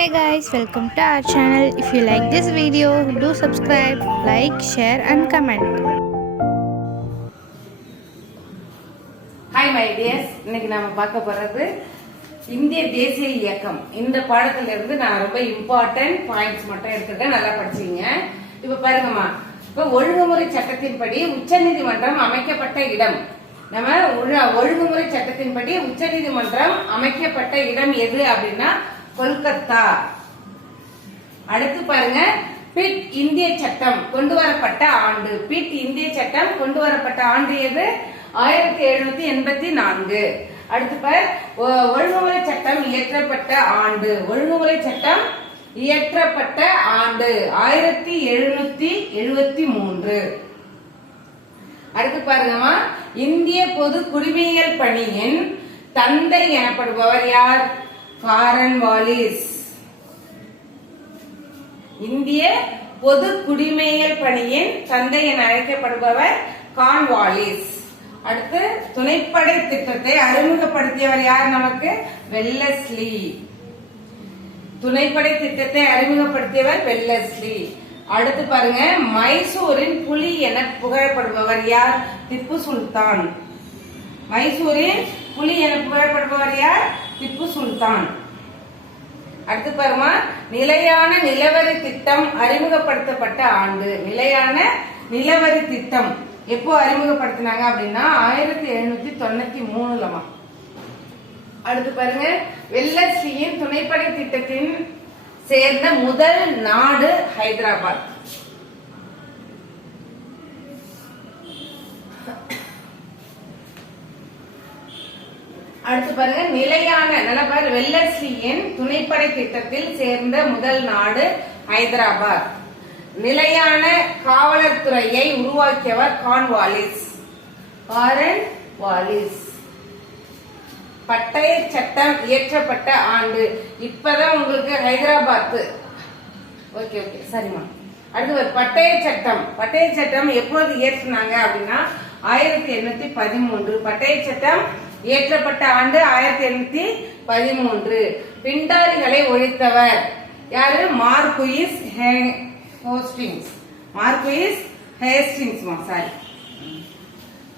Hey guys welcome to our channel if you like this video do subscribe like share and comment hi my dears இன்னைக்கு நாம பார்க்க போறது இந்திய தேசிய இயக்கம். இந்த பாடத்துல இருந்து நான் ரொம்ப இம்பார்ட்டன்ட் பாயிண்ட்ஸ் மட்டும் எடுத்துருக்கேன். நல்லா படிச்சீங்க இப்ப பாருங்கம்மா. இப்ப ஒழுங்குமுறை சட்டத்தின்படி உச்சநீதிமன்றம் அமைக்கப்பட்ட இடம். நம்ம ஒழுங்குமுறை சட்டத்தின்படி உச்சநீதிமன்றம் அமைக்கப்பட்ட இடம் எது அப்படின்னா கொல்கத்தா. அடுத்து பாருங்க பிட் இந்திய சட்டம் கொண்டு வரப்பட்ட ஆண்டு. பிட் இந்திய சட்டம் கொண்டு வரப்பட்ட ஆண்டு எது? ஆயிரத்தி எழுநூத்தி எண்பத்தி நான்கு. அடுத்து பார் ஒழுங்குமுறை சட்டம் இயற்றப்பட்ட ஆண்டு. ஒழுங்குமுறை சட்டம் இயற்றப்பட்ட ஆண்டு ஆயிரத்தி எழுநூத்தி எழுபத்தி மூன்று. அடுத்து பாருங்கம்மா இந்திய பொது குடிமையியல் பணியின் தந்தை எனப்படுபவர் யார்? காரன் வாலிஸ். இந்திய பொது குடிமையல் பணியின் தந்தை என அழைக்கப்படுபவர் கான்வாலிஸ் அடுத்து துணைப்படை திட்டத்தை அறிமுகப்படுத்தியவர் யார் நமக்கு? வெல்லஸ்லி. துணைப்படை திட்டத்தை அறிமுகப்படுத்தியவர் வெல்லஸ்லி. அடுத்து பாருங்க மைசூரின் புலி என புகழப்படுபவர் யார்? திப்பு சுல்தான். மைசூரின் புலி என புகழப்படுபவர் யார்? திப்பு சுல்தான். அடுத்து பாருமா நிலையான நிலவரி திட்டம் அறிமுகப்படுத்தப்பட்ட ஆண்டு. நிலையான நிலவரி திட்டம் எப்போ அறிமுகப்படுத்தினாங்க அப்படின்னா ஆயிரத்தி எழுநூத்தி தொண்ணூத்தி மூணுலமா அடுத்து பாருங்க வெள்ளச்சியின் துணைப்படை திட்டத்தின் சேர்ந்த முதல் நாடு ஹைதராபாத். அடுத்து பாருங்க நிலையான நல்ல பாரு வெல்லஸ்லியின் துணைப்படை திட்டத்தில் சேர்ந்த முதல் நாடு ஹைதராபாத். நிலையான காவலர் துறையை உருவாக்கியவர் கான்வாலிஸ் காரன் வாலிஸ். பட்டய சட்டம் இயற்றப்பட்ட ஆண்டு. இப்பதான் உங்களுக்கு ஹைதராபாத் ஓகே ஓகே சரிம்மா. அடுத்து ஒரு பட்டய சட்டம். பட்டய சட்டம் எப்போது இயற்றினாங்க அப்படின்னா ஆயிரத்தி எண்ணூத்தி பதிமூன்று. பட்டய சட்டம் இயற்றப்பட்ட ஆண்டு ஆயிரத்தி எண்ணூத்தி பதிமூன்று. பிண்டாரிகளை ஒழித்தவர். யாரு? மார்குயிஸ் ஹே- ஹோஸ்டிங்ஸ் மார்குயிஸ் ஹேஸ்டிங்ஸ் சாரி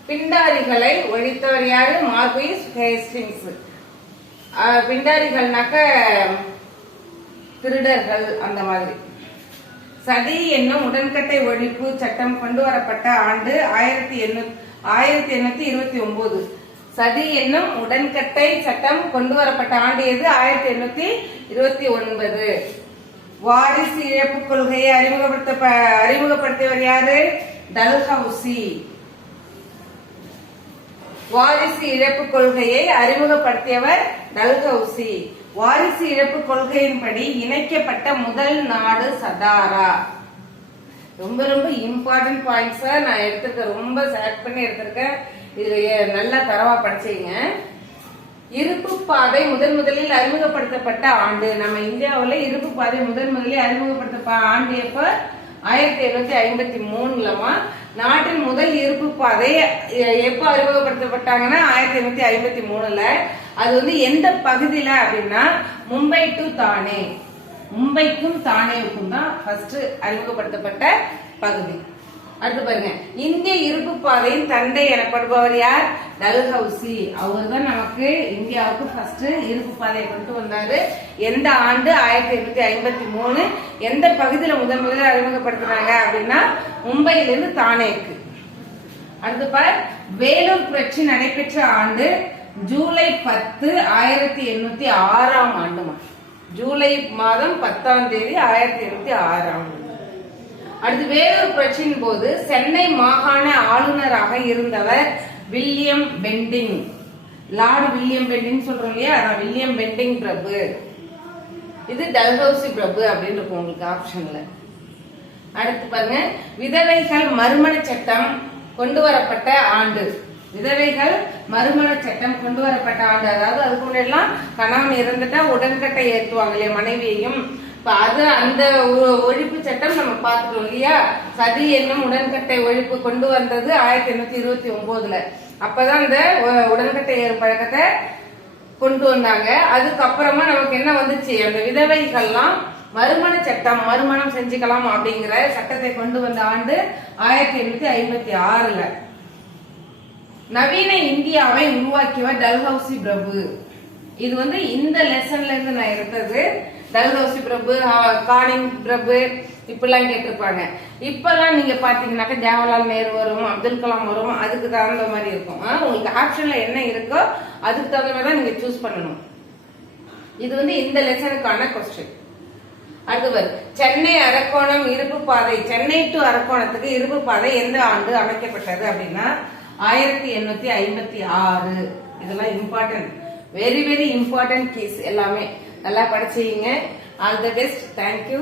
பிண்டாரிகளை ஒழித்தவர் யாரு? மார்குயிஸ் ஹேஸ்டிங்ஸ் பிண்டாரிகள்னாக்க திருடர்கள் அந்த மாதிரி. சதி என்னும் உடன்கட்டை ஒழிப்பு சட்டம் கொண்டு வரப்பட்ட ஆண்டு ஆயிரத்தி எண்ணூத்தி ஆயிரத்தி எண்ணூத்தி இருபத்தி ஒன்பது சதி என்னும் உடன்கட்டை சட்டம் கொண்டு வரப்பட்ட ஆண்டு எது? ஆயிரத்தி எண்ணூத்தி இருபத்தி ஒன்பது. வாரிசு இழப்பு கொள்கையை அறிமுகப்படுத்த அறிமுகப்படுத்தியவர் யாரு? டல்ஹவுசி. வாரிசு இழப்பு கொள்கையை அறிமுகப்படுத்தியவர் டல்ஹவுசி. வாரிசு இழப்பு கொள்கையின்படி இணைக்கப்பட்ட முதல் நாடு சதாரா. ரொம்ப ரொம்ப இம்பார்ட்டன்ட் பாயிண்ட்ஸா நான் எடுத்திருக்கேன் ரொம்ப செலக்ட் பண்ணி எடுத்திருக்கேன். இதுல நல்லா தரவா படிச்சீங்க இருப்பு பாதை முதன் முதலில் அறிமுகப்படுத்தப்பட்ட ஆண்டு. நம்ம இந்தியாவில் இருப்பு பாதை முதன் முதலில் அறிமுகப்படுத்த ஆண்டு எப்ப? ஆயிரத்தி எழுநூத்தி ஐம்பத்தி மூணுலமா நாட்டின் முதல் இருப்பு பாதை எப்போ எப்ப அறிமுகப்படுத்தப்பட்டாங்கன்னா ஆயிரத்தி எழுநூத்தி ஐம்பத்தி மூணுல. அது வந்து எந்த பகுதியில அப்படின்னா மும்பை டு தானே. மும்பைக்கும் தானேவுக்கும் தான் ஃபர்ஸ்ட் அறிமுகப்படுத்தப்பட்ட பகுதி. அடுத்து பாருங்க. இந்திய இருப்பு பாதையின் தந்தை எனப்படுபவர் யார்? டல்ஹவுசி அவர் தான் நமக்கு இந்தியாவுக்கு ஃபர்ஸ்ட் இருப்பு பாதையை கொண்டு வந்தாரு. எந்த ஆண்டு? ஆயிரத்தி எண்ணூத்தி ஐம்பத்தி மூணு. எந்த பகுதியில முதன் முதலில் அறிமுகப்படுத்தினாங்க அப்படின்னா மும்பையிலிருந்து தானேக்கு. அடுத்து பார் வேலூர் புரட்சி நடைபெற்ற ஆண்டு ஜூலை பத்து ஆயிரத்தி எண்ணூத்தி ஆறாம் ஆண்டுமா ஜூலை மாதம் பத்தாம் தேதி ஆயிரத்தி எண்ணூத்தி ஆறாம் ஆண்டு. அடுத்து வேறொரு புரட்சியின் போது சென்னை மாகாண ஆளுநராக இருந்தவர் William Bentinck. Lord William Bentinck சொல்றோம் இல்லையா? அதான் வில்லியம் பெண்டிங் பிரபு. இது டல்ஹவுசி பிரபு அப்படின்னு இருக்கும் உங்களுக்கு ஆப்ஷன்ல அடுத்து பாருங்க. விதவைகள் மறுமண சட்டம் கொண்டு வரப்பட்ட ஆண்டு. விதவைகள் மறுமண சட்டம் கொண்டு வரப்பட்ட ஆண்டு. அதாவது அதுக்கு முன்னாடிலாம் கணவன் இறந்துட்டா உடன்கட்டை ஏற்றுவாங்க இல்லையா மனைவியையும். இப்போ அது அந்த ஒ- ஒழிப்பு சட்டம் நம்ம பார்த்துட்டோம் இல்லையா? சதி என்னும் உடன்கட்டை ஒழிப்பு கொண்டு வந்தது ஆயிரத்தி எண்ணூத்தி இருபத்தி ஒன்பதுல அப்பதான் அந்த உடன்கட்டை ஏறும் பழக்கத்தை கொண்டு வந்தாங்க. அதுக்கப்புறமா நமக்கு என்ன வந்துச்சு? அந்த விதவைகள்லாம் மறுமண சட்டம் மறுமணம் செஞ்சுக்கலாம் அப்படிங்கிற சட்டத்தை கொண்டு வந்த ஆண்டு ஆயிரத்தி எண்ணூத்தி ஐம்பத்தி ஆறுல. நவீன இந்தியாவை உருவாக்கியவர் டல்ஹவுசி பிரபு. இது வந்து இந்த லெசன்ல இருந்து நான் எடுத்தது. டல்ஹவுசி பிரபு காடிங் பிரபு இப்படிலாம் கேட்டிருப்பாங்க. இப்பெல்லாம் நீங்க பாத்தீங்கன்னாக்கா ஜவஹர்லால் நேரு வரும் அப்துல் கலாம் வரும் அதுக்கு தகுந்த மாதிரி இருக்கும். ஆ, உங்களுக்கு ஆப்ஷன்ல என்ன இருக்கோ அதுக்கு தகுந்த மாதிரி தான் நீங்க சூஸ் பண்ணணும். இது வந்து இந்த லெசனுக்கான கொஸ்டின் அடுத்தவர் சென்னை அரக்கோணம் இருப்பு பாதை சென்னை டு அரக்கோணத்துக்கு இருப்பு பாதை எந்த ஆண்டு அமைக்கப்பட்டது அப்படின்னா ஆயிரத்தி எண்ணூத்தி ஐம்பத்தி ஆறு. இதெல்லாம் important very very important case எல்லாமே. நல்லா படிச்சீங்க ஆல் த பெஸ்ட் தேங்க்யூ